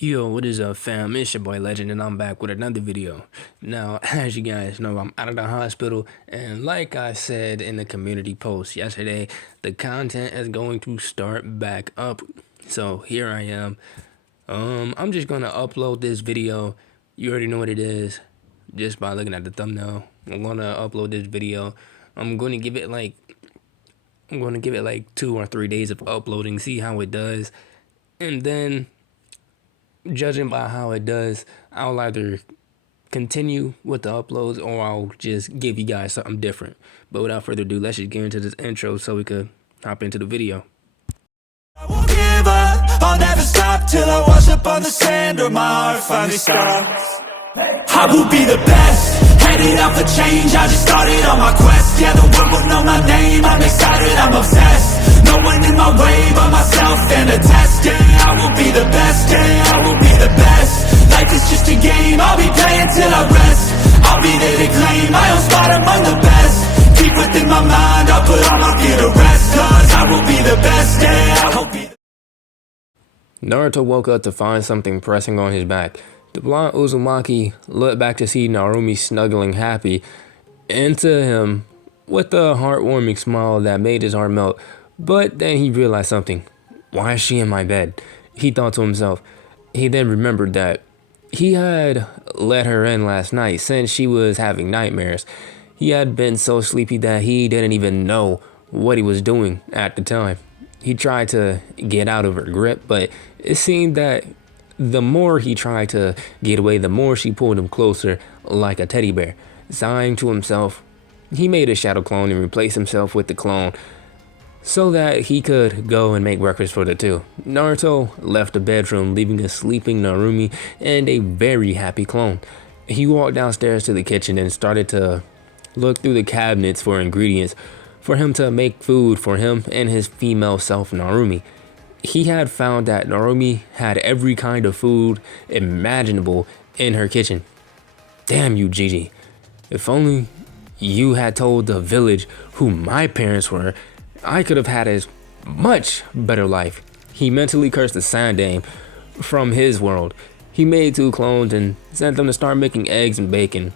Yo, what is up, fam? It's your boy Legend, and I'm back with another video. Now, as you guys know, I'm out of the hospital, and like I said in the community post yesterday, the content is going to start back up. So here I am. I'm just gonna upload this video. You already know what it is, just by looking at the thumbnail. I'm gonna upload this video. I'm gonna give it like 2 or 3 days of uploading, see how it does, and then judging by how it does, I'll either continue with the uploads or I'll just give you guys something different. But without further ado, let's just get into this intro so we could hop into the video. I won't give up, I'll never stop till I wash up on the sand or my heart finally stops. I will be the best, headed out for change, I just started on my quest. Yeah, the world will know my name, I'm excited, I'm obsessed. No one in my way but myself and a test. Yeah, I will be the best, yeah, I will be the best. Life is just a game, I'll be playing till I rest. I'll be there to claim my own spot among the best. Deep within my mind, I'll put all my fear to rest. Cause I will be the best, yeah, I will be the Naruto woke up to find something pressing on his back. The blonde Uzumaki looked back to see Narumi snuggling happy into him with a heartwarming smile that made his heart melt. But then he realized something. Why is she in my bed? He thought to himself. He then remembered that he had let her in last night since she was having nightmares. He had been so sleepy that he didn't even know what he was doing at the time. He tried to get out of her grip, but it seemed that the more he tried to get away, the more she pulled him closer like a teddy bear. Sighing to himself, he made a shadow clone and replaced himself with the clone so that he could go and make breakfast for the two. Naruto left the bedroom, leaving a sleeping Narumi and a very happy clone. He walked downstairs to the kitchen and started to look through the cabinets for ingredients for him to make food for him and his female self, Narumi. He had found that Narumi had every kind of food imaginable in her kitchen. Damn you, Gigi. If only you had told the village who my parents were, I could have had a much better life. He mentally cursed the Sandame from his world. He made 2 clones and sent them to start making eggs and bacon.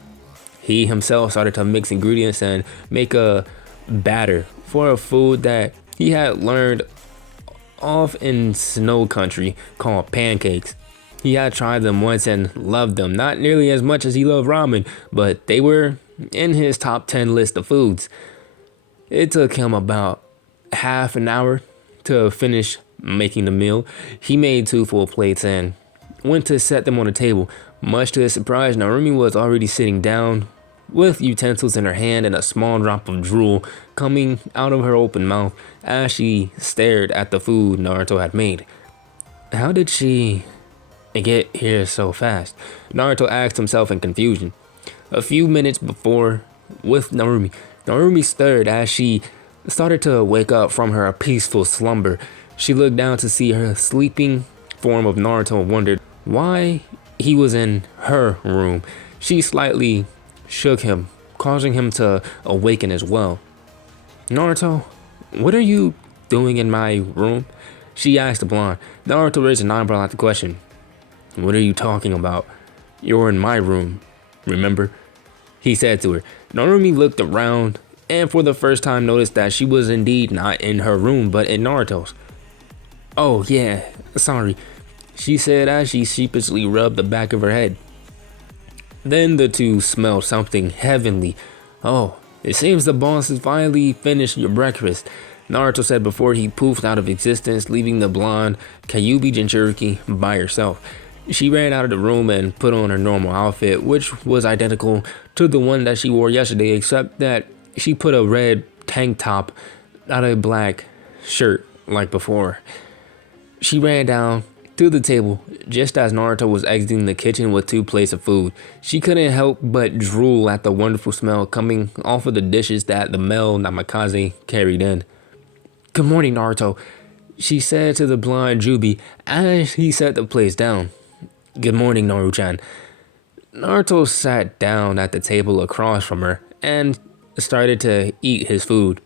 He himself started to mix ingredients and make a batter for a food that he had learned off in snow country called pancakes. He had tried them once and loved them, not nearly as much as he loved ramen, but they were in his top 10 list of foods. It took him about half an hour to finish making the meal. He made 2 full plates and went to set them on the table. Much to his surprise, Narumi was already sitting down with utensils in her hand and a small drop of drool coming out of her open mouth as she stared at the food Naruto had made. How did she get here so fast? Naruto asked himself in confusion. A few minutes before, with Narumi stirred as she started to wake up from her peaceful slumber. She looked down to see her sleeping form of Naruto and wondered why he was in her room. She slightly shook him, causing him to awaken as well. Naruto, what are you doing in my room? She asked the blonde. Naruto raised an eyebrow at the question. What are you talking about? You're in my room, remember? He said to her. Narumi looked around and for the first time noticed that she was indeed not in her room but in Naruto's. Oh yeah, sorry, she said as she sheepishly rubbed the back of her head. Then the two smelled something heavenly. Oh, it seems the boss has finally finished your breakfast, Naruto said before he poofed out of existence, leaving the blonde Kyuubi Jinchuriki by herself. She ran out of the room and put on her normal outfit, which was identical to the one that she wore yesterday, except that she put a red tank top, not a black shirt like before. She ran down to the table just as Naruto was exiting the kitchen with 2 plates of food. She couldn't help but drool at the wonderful smell coming off of the dishes that the male Namikaze carried in. Good morning, Naruto, she said to the blonde Juubi as he set the plates down. Good morning, Naru-chan. Naruto sat down at the table across from her and started to eat his food.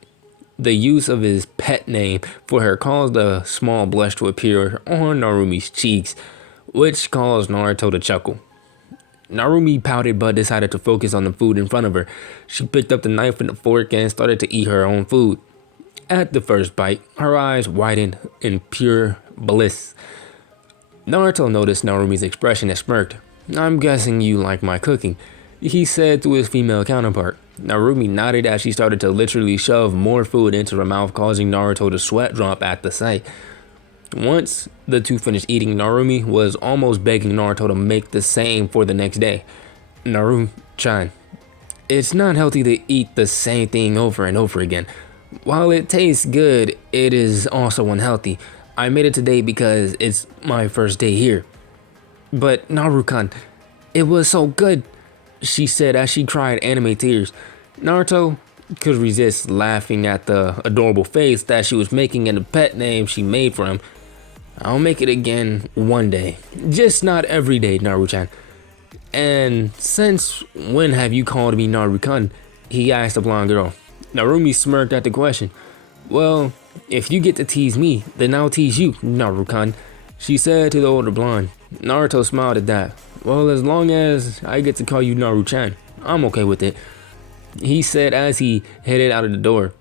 The use of his pet name for her caused a small blush to appear on Narumi's cheeks. which caused Naruto to chuckle. Narumi pouted but decided to focus on the food in front of her. She picked up the knife and the fork and started to eat her own food. At the first bite, her eyes widened in pure bliss. Naruto noticed Narumi's expression and smirked. "I'm guessing you like my cooking," he said to his female counterpart. Narumi nodded as she started to literally shove more food into her mouth, causing Naruto to sweat drop at the sight. Once the two finished eating, Narumi was almost begging Naruto to make the same for the next day. "Naruto-chan, it's not healthy to eat the same thing over and over again. While it tastes good, it is also unhealthy. I made it today because it's my first day here." "But Naruto-kan, it was so good," she said as she cried anime tears. Naruto could resist laughing at the adorable face that she was making and the pet name she made for him. "I'll make it again one day, just not every day, Naruto-chan." "And since when have you called me Naruto-kan?" he asked the blonde girl. Narumi smirked at the question. "Well, if you get to tease me, then I'll tease you, Naruto-kan," she said to the older blonde. Naruto smiled at that. "Well, as long as I get to call you Naruto-chan, I'm okay with it," he said as he headed out of the door.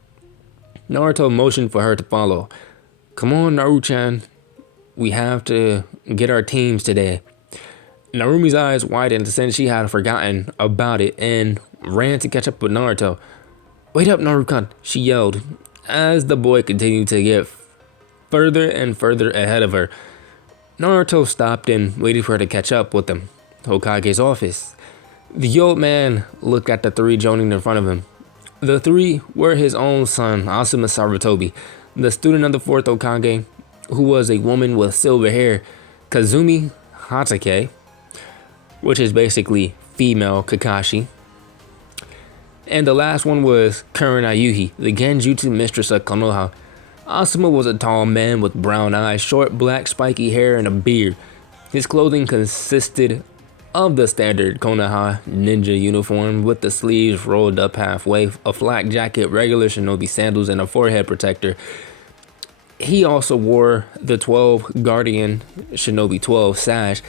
Naruto motioned for her to follow. "Come on, Naruto-chan. We have to get our teams today." Narumi's eyes widened since she had forgotten about it and ran to catch up with Naruto. "Wait up, Naruto-kan," she yelled as the boy continued to get further and further ahead of her. Naruto stopped and waited for her to catch up with him. Hokage's office. The old man looked at the three joining in front of him. The three were his own son, Asuma Sarutobi, the student of the 4th Hokage, who was a woman with silver hair, Kazumi Hatake, which is basically female Kakashi. And the last one was Kuren Ayuhi, the Genjutsu mistress of Konoha. Asuma was a tall man with brown eyes, short black spiky hair, and a beard. His clothing consisted of the standard Konoha ninja uniform with the sleeves rolled up halfway, a flak jacket, regular shinobi sandals, and a forehead protector. He also wore the 12 Guardian Shinobi 12 sash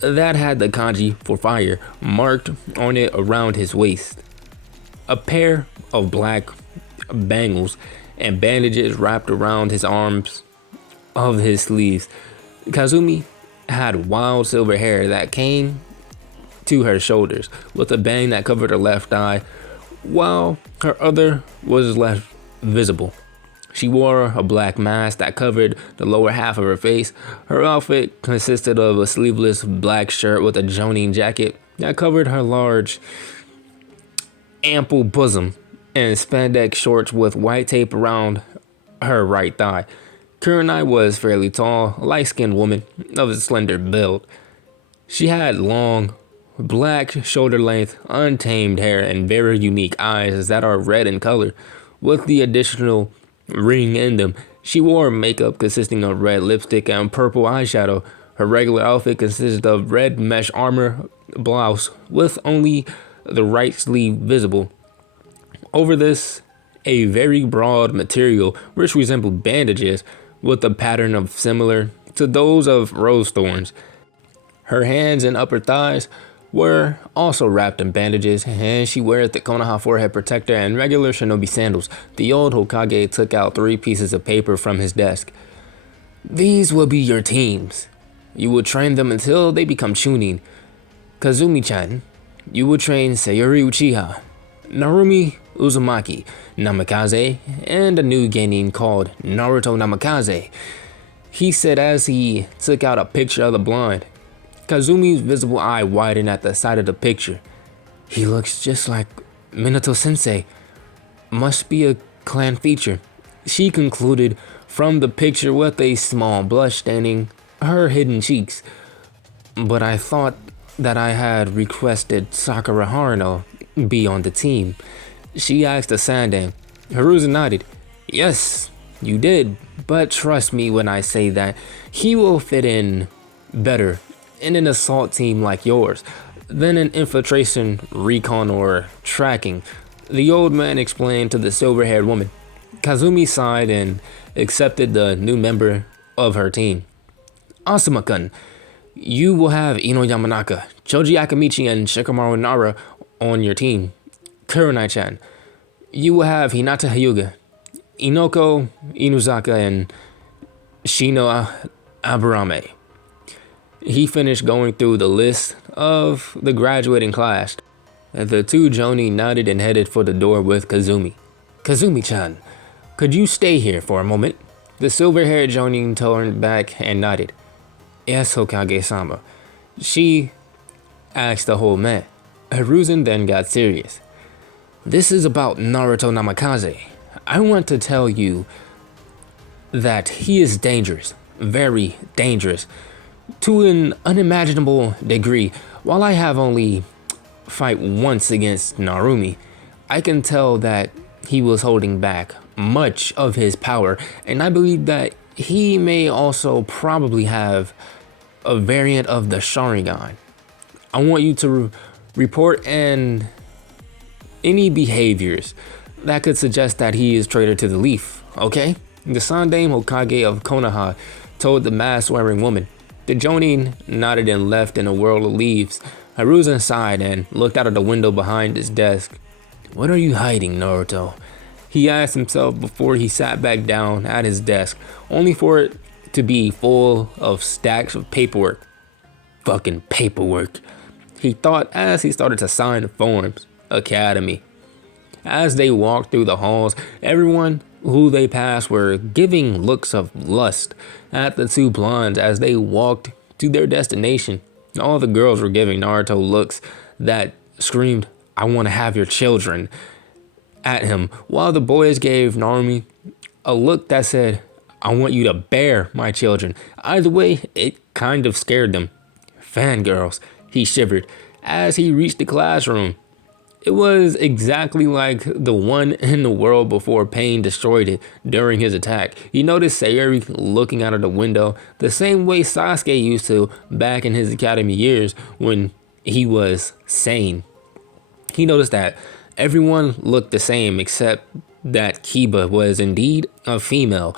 that had the kanji for fire marked on it around his waist. A pair of black bangles and bandages wrapped around his arms of his sleeves. Kazumi had wild silver hair that came to her shoulders, with a bang that covered her left eye, while her other was left visible. She wore a black mask that covered the lower half of her face. Her outfit consisted of a sleeveless black shirt with a jonin jacket that covered her large, ample bosom, and spandex shorts with white tape around her right thigh. Kurenai was fairly tall, light-skinned woman of a slender build. She had long, black, shoulder-length, untamed hair and very unique eyes that are red in color, with the additional ring in them. She wore makeup consisting of red lipstick and purple eyeshadow. Her regular outfit consisted of red mesh armor blouse with only the right sleeve visible. Over this, a very broad material which resembled bandages with a pattern of similar to those of rose thorns. Her hands and upper thighs were also wrapped in bandages, and she wears the Konoha forehead protector and regular shinobi sandals. The old Hokage took out 3 pieces of paper from his desk. "These will be your teams. You will train them until they become Chunin. Kazumi-chan, you will train Sayuri Uchiha, Narumi Uzumaki, Namikaze, and a new genin called Naruto Namikaze," he said as he took out a picture of the blonde. Kazumi's visible eye widened at the sight of the picture. "He looks just like Minato Sensei. Must be a clan feature," she concluded from the picture with a small blush staining her hidden cheeks. "But I thought that I had requested Sakura Haruno be on the team," she asked the Sandan. Haruza nodded. "Yes, you did, but trust me when I say that he will fit in better in an assault team like yours than an infiltration, recon, or tracking," the old man explained to the silver-haired woman. Kazumi sighed and accepted the new member of her team. "Asuma-kun, You will have Ino Yamanaka, Choji Akamichi, and Shikamaru Nara on your team. Kurenai-chan. You will have Hinata Hyuga, Inoko Inuzaka, and Shino Aburame. He finished going through the list of the graduating class. The two Jonin nodded and headed for the door with Kazumi. Kazumi-chan, could you stay here for a moment? The silver-haired Jonin turned back and nodded. Yes, Hokage-sama. She asked the whole man. Hiruzen then got serious. This is about Naruto Namikaze. I want to tell you that he is dangerous, very dangerous, to an unimaginable degree. While I have only fight once against Narumi, I can tell that he was holding back much of his power, and I believe that he may also probably have a variant of the Sharingan. I want you to report and any behaviors that could suggest that he is traitor to the leaf, okay? The Sandaime Hokage of Konoha told the mask-wearing woman. The Jonin nodded and left in a whirl of leaves. Hiruzen sighed and looked out of the window behind his desk. What are you hiding, Naruto? He asked himself before he sat back down at his desk, only for it to be full of stacks of paperwork. Fucking paperwork, he thought as he started to sign the forms. Academy. As they walked through the halls, everyone who they passed were giving looks of lust at the two blondes as they walked to their destination. All the girls were giving Naruto looks that screamed, I want to have your children, at him, while the boys gave Narumi a look that said, I want you to bear my children. Either way, it kind of scared them. Fangirls, he shivered as he reached the classroom. It was exactly like the one in the world before Pain destroyed it during his attack. He noticed Sayori looking out of the window the same way Sasuke used to back in his academy years when he was sane. He noticed that everyone looked the same except that Kiba was indeed a female.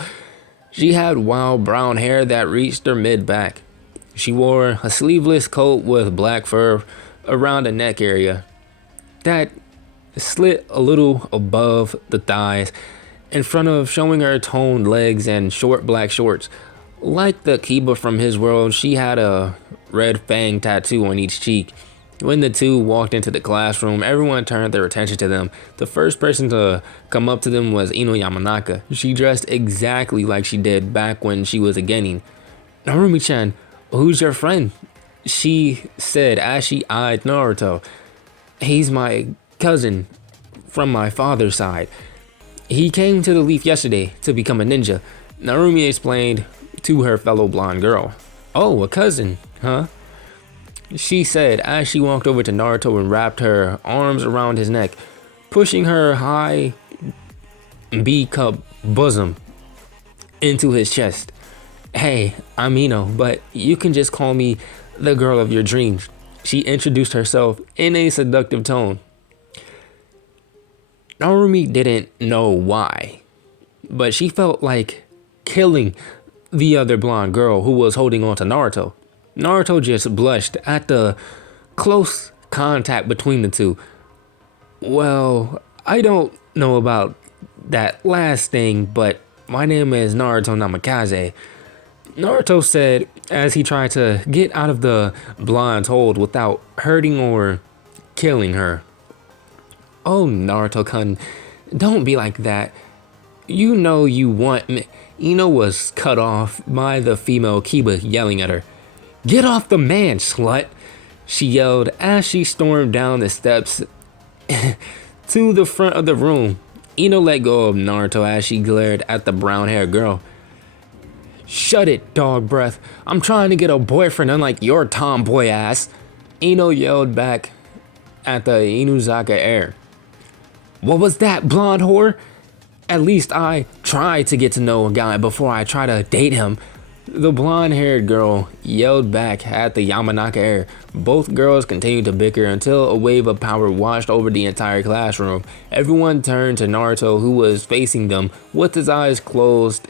She had wild brown hair that reached her mid-back. She wore a sleeveless coat with black fur around the neck area that slit a little above the thighs in front of showing her toned legs and short black shorts. Like the Kiba from his world, she had a red fang tattoo on each cheek. When the two walked into the classroom, everyone turned their attention to them. The first person to come up to them was Ino Yamanaka. She dressed exactly like she did back when she was a genin. Narumi-chan, who's your friend? She said as she eyed Naruto. He's my cousin from my father's side. He came to the Leaf yesterday to become a ninja. Narumi explained to her fellow blonde girl. Oh, a cousin, huh? She said as she walked over to Naruto and wrapped her arms around his neck, pushing her high B-cup bosom into his chest. Hey, I'm Ino, but you can just call me the girl of your dreams. She introduced herself in a seductive tone. Narumi didn't know why, but she felt like killing the other blonde girl who was holding on to Naruto. Naruto just blushed at the close contact between the two. Well, I don't know about that last thing, but my name is Naruto Namikaze, Naruto said as he tried to get out of the blonde's hold without hurting or killing her. Oh, Naruto-kun, don't be like that. You know you want me. Ino was cut off by the female Kiba yelling at her. Get off the man, slut, she yelled as she stormed down the steps to the front of the room. Ino let go of Naruto as she glared at the brown-haired girl. Shut it, dog breath. I'm trying to get a boyfriend unlike your tomboy ass. Ino yelled back at the Inuzaka heir. What was that, blonde whore? At least I tried to get to know a guy before I try to date him. The blonde-haired girl yelled back at the Yamanaka heir. Both girls continued to bicker until a wave of power washed over the entire classroom. Everyone turned to Naruto, who was facing them with his eyes closed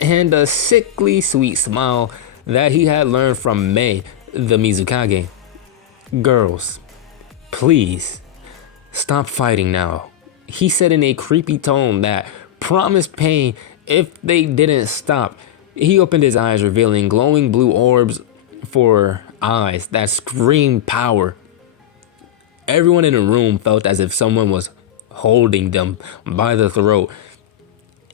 and a sickly sweet smile that he had learned from Mei the Mizukage. Girls, please, stop fighting now, he said in a creepy tone that promised pain if they didn't stop. He opened his eyes, revealing glowing blue orbs for eyes that screamed power. Everyone in the room felt as if someone was holding them by the throat,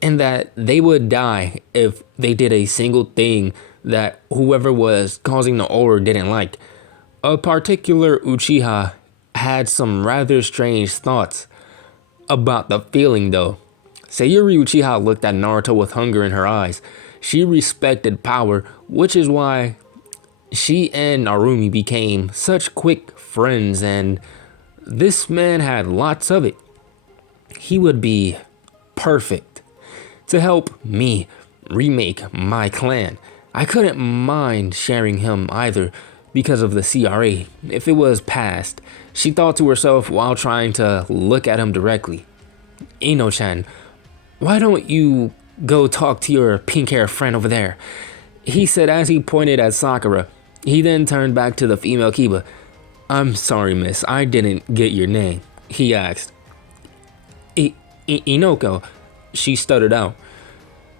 and that they would die if they did a single thing that whoever was causing the aura didn't like. A particular Uchiha had some rather strange thoughts about the feeling though. Sayuri Uchiha looked at Naruto with hunger in her eyes. She respected power, which is why she and Narumi became such quick friends, and this man had lots of it. He would be perfect to help me remake my clan. I couldn't mind sharing him either because of the CRA if it was passed, she thought to herself while trying to look at him directly. Ino-chan, why don't you go talk to your pink-haired friend over there? He said as he pointed at Sakura. He then turned back to the female Kiba. I'm sorry, miss, I didn't get your name, he asked. Inoko, she stuttered out.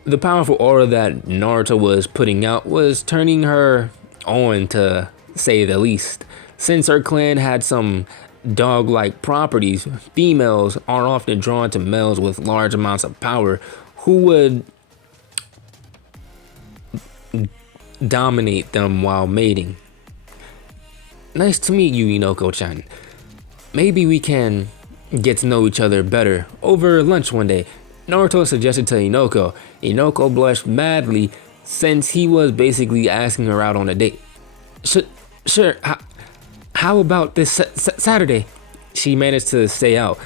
The powerful aura that Naruto was putting out was turning her on, to say the least. Since her clan had some dog-like properties, females are often drawn to males with large amounts of power who would dominate them while mating. Nice to meet you, Inoko-chan. Maybe we can get to know each other better over lunch one day, Naruto suggested to Inoko. Inoko blushed madly since he was basically asking her out on a date. Sure, how about this Saturday? She managed to stay out.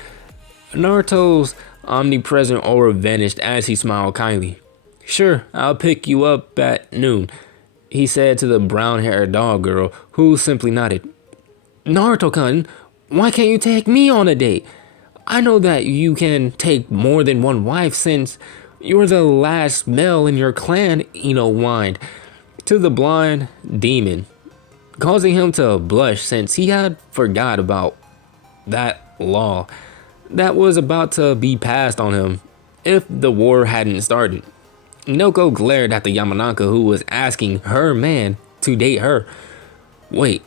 Naruto's omnipresent aura vanished as he smiled kindly. Sure, I'll pick you up at noon, he said to the brown-haired dog girl, who simply nodded. Naruto-kun, why can't you take me on a date? I know that you can take more than one wife since you're the last male in your clan, Ino whined to the blind demon, causing him to blush since he had forgot about that law that was about to be passed on him if the war hadn't started. Inoko glared at the Yamanaka who was asking her man to date her. Wait,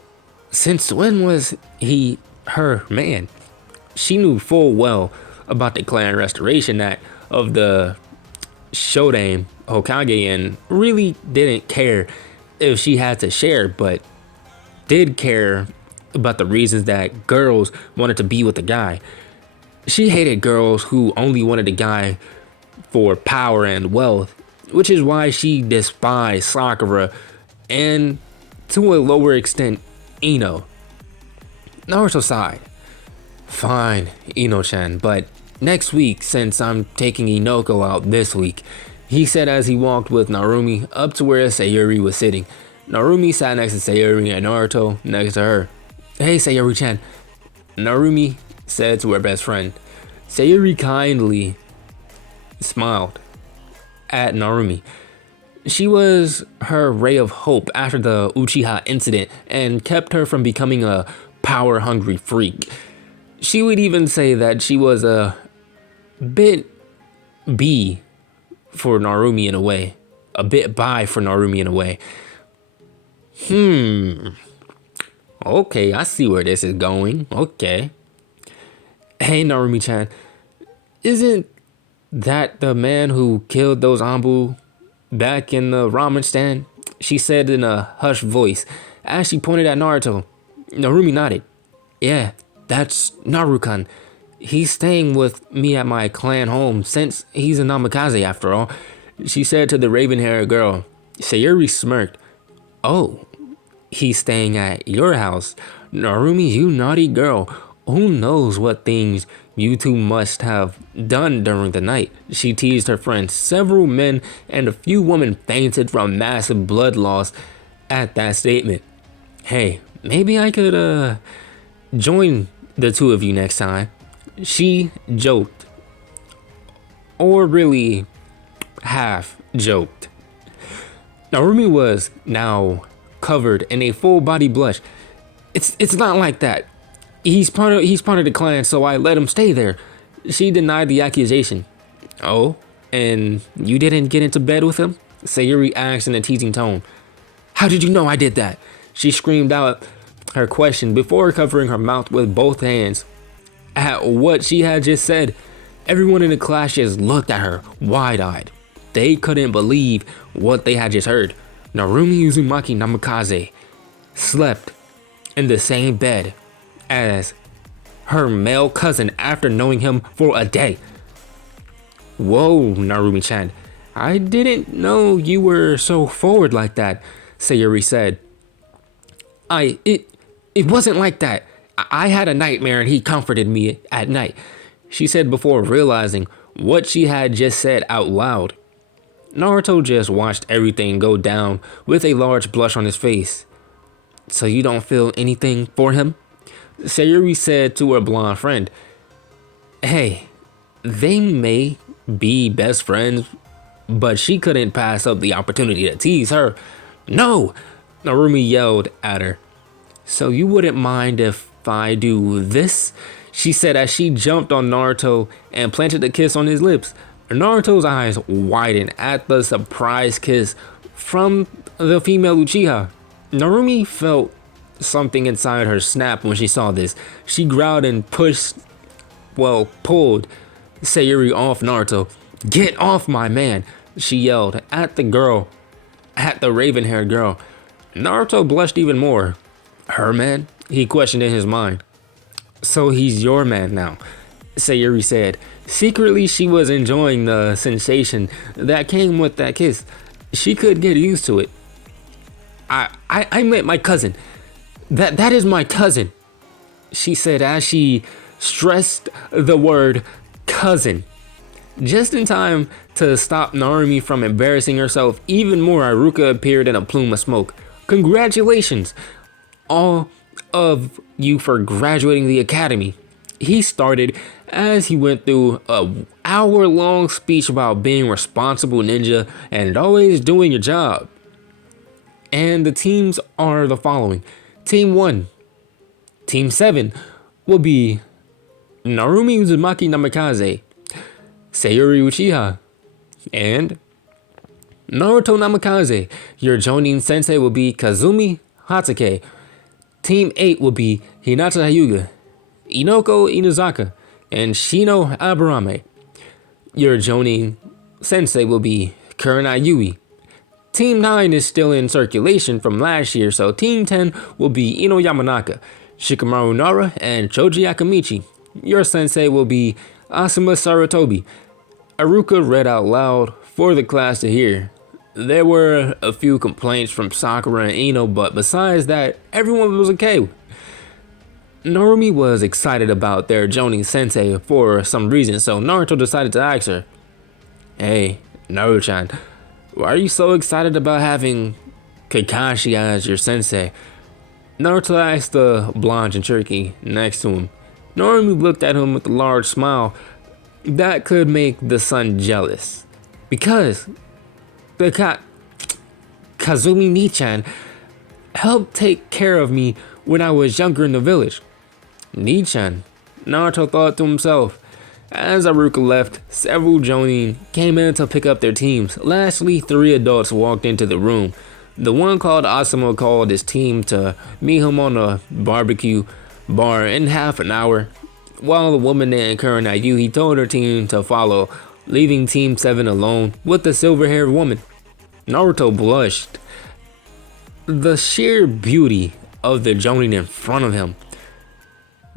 since when was he her man? She knew full well about the clan restoration act of the Shodan Hokage and really didn't care if she had to share, but did care about the reasons that girls wanted to be with the guy. She hated girls who only wanted a guy for power and wealth, which is why she despised Sakura and, to a lower extent, Ino. Naruto sighed. Fine, Ino-chan, but next week since I'm taking Inoko out this week, he said as he walked with Narumi up to where Sayuri was sitting. Narumi sat next to Sayuri and Naruto next to her. Hey Sayuri-chan, Narumi said to her best friend. Sayuri kindly smiled at Narumi. She was her ray of hope after the Uchiha incident and kept her from becoming a power-hungry freak. She would even say that she was a bit bi for Narumi in a way. A bit bi for Narumi in a way. Okay, I see where this is going. Okay. Hey, Narumi-chan. Isn't that the man who killed those Anbu back in the ramen stand? She said in a hushed voice as she pointed at Naruto. Narumi nodded. Yeah, that's Narukan. He's staying with me at my clan home since he's a Namikaze after all, she said to the raven-haired girl. Sayuri smirked. Oh, he's staying at your house. Narumi, you naughty girl. Who knows what things you two must have done during the night, she teased her friend. Several men and a few women fainted from massive blood loss at that statement. Hey, maybe I could join the two of you next time, she joked. Or really half joked. Narumi was now covered in a full body blush. It's not like that. He's part of the clan, so I let him stay there. She denied the accusation. Oh, and you didn't get into bed with him? Sayuri asked in a teasing tone. How did you know I did that? She screamed out her question before covering her mouth with both hands. At what she had just said, everyone in the class just looked at her, wide-eyed. They couldn't believe what they had just heard. Narumi Uzumaki Namikaze slept in the same bed as her male cousin after knowing him for a day. Whoa, Narumi-chan. I didn't know you were so forward like that, Sayuri said. It wasn't like that. I had a nightmare and he comforted me at night, she said before realizing what she had just said out loud. Naruto just watched everything go down with a large blush on his face. So you don't feel anything for him? Sayuri said to her blonde friend. Hey, they may be best friends, but she couldn't pass up the opportunity to tease her. No, Narumi yelled at her. So you wouldn't mind if I do this? She said as she jumped on Naruto and planted a kiss on his lips. Naruto's eyes widened at the surprise kiss from the female Uchiha. Narumi felt something inside her snap when she saw this. She growled and pulled Sayuri off Naruto. Get off my man, she yelled at the raven-haired girl. Naruto blushed even more. Her man? He questioned in his mind. So he's your man now, Sayuri said. Secretly, she was enjoying the sensation that came with that kiss. She could get used to it. I met my cousin. That is my cousin, she said as she stressed the word cousin. Just in time to stop Narumi from embarrassing herself even more, Iruka appeared in a plume of smoke. Congratulations, all of you, for graduating the academy, he started as he went through an hour-long speech about being responsible ninja and always doing your job. And the teams are the following. Team 1, Team 7 will be Narumi Uzumaki Namikaze, Sayuri Uchiha, and Naruto Namikaze. Your Jonin sensei will be Kazumi Hatake. Team 8 will be Hinata Hyuga, Inoko Inuzaka, and Shino Aburame. Your Jonin sensei will be Kurenai Yui. Team 9 is still in circulation from last year, so Team 10 will be Ino Yamanaka, Shikamaru Nara, and Choji Akamichi. Your sensei will be Asuma Sarutobi. Iruka read out loud for the class to hear. There were a few complaints from Sakura and Ino, but besides that, everyone was okay. Narumi was excited about their Jonin sensei for some reason, so Naruto decided to ask her, Hey, Naruto-chan, why are you so excited about having Kakashi as your sensei? Naruto asked the blonde Jinchuriki next to him. Narumi looked at him with a large smile that could make the son jealous. Because the Kazumi Nichan helped take care of me when I was younger in the village. Nichan, Naruto thought to himself. As Iruka left, several Jonin came in to pick up their teams. Lastly, 3 adults walked into the room. The one called Asuma called his team to meet him on a barbecue bar in half an hour, while the woman named Kurenai Yui told her team to follow, leaving Team 7 alone with the silver-haired woman. Naruto blushed. The sheer beauty of the Jonin in front of him.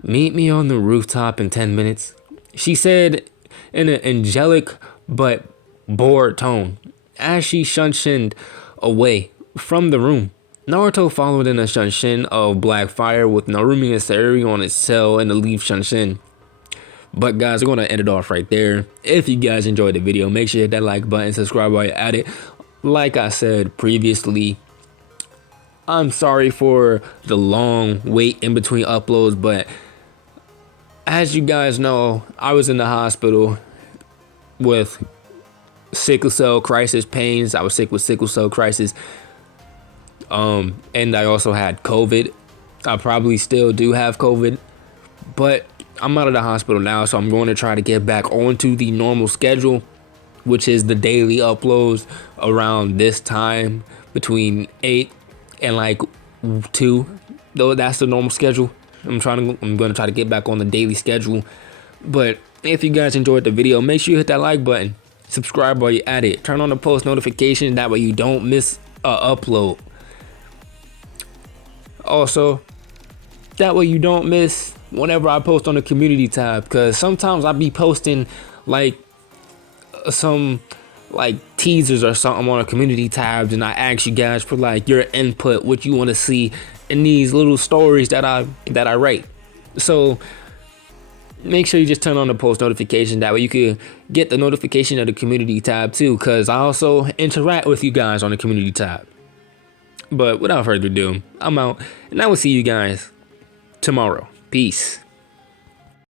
Meet me on the rooftop in 10 minutes, she said in an angelic but bored tone as she shunshined away from the room. Naruto followed in a shunshin of black fire with Narumi and Sayuri on his cell in the leaf shunshin. But guys, we're going to end it off right there. If you guys enjoyed the video, make sure you hit that like button, subscribe while you're at it. Like I said previously, I'm sorry for the long wait in between uploads, but as you guys know, I was in the hospital with sickle cell crisis pains. I was sick with sickle cell crisis. And I also had COVID. I probably still do have COVID, but I'm out of the hospital now, so I'm going to try to get back onto the normal schedule, which is the daily uploads around this time between 8 and like 2. Though that's the normal schedule. I'm going to try to get back on the daily schedule. But if you guys enjoyed the video, make sure you hit that like button, subscribe while you're at it, turn on the post notification, that way you don't miss a upload. Also, that way you don't miss whenever I post on the community tab, because sometimes I be posting like some like teasers or something on a community tabs, and I ask you guys for like your input, what you want to see in these little stories that I write. So make sure you just turn on the post notification, that way you can get the notification of the community tab too, because I also interact with you guys on the community tab. But without further ado, I'm out, and I will see you guys tomorrow. Peace.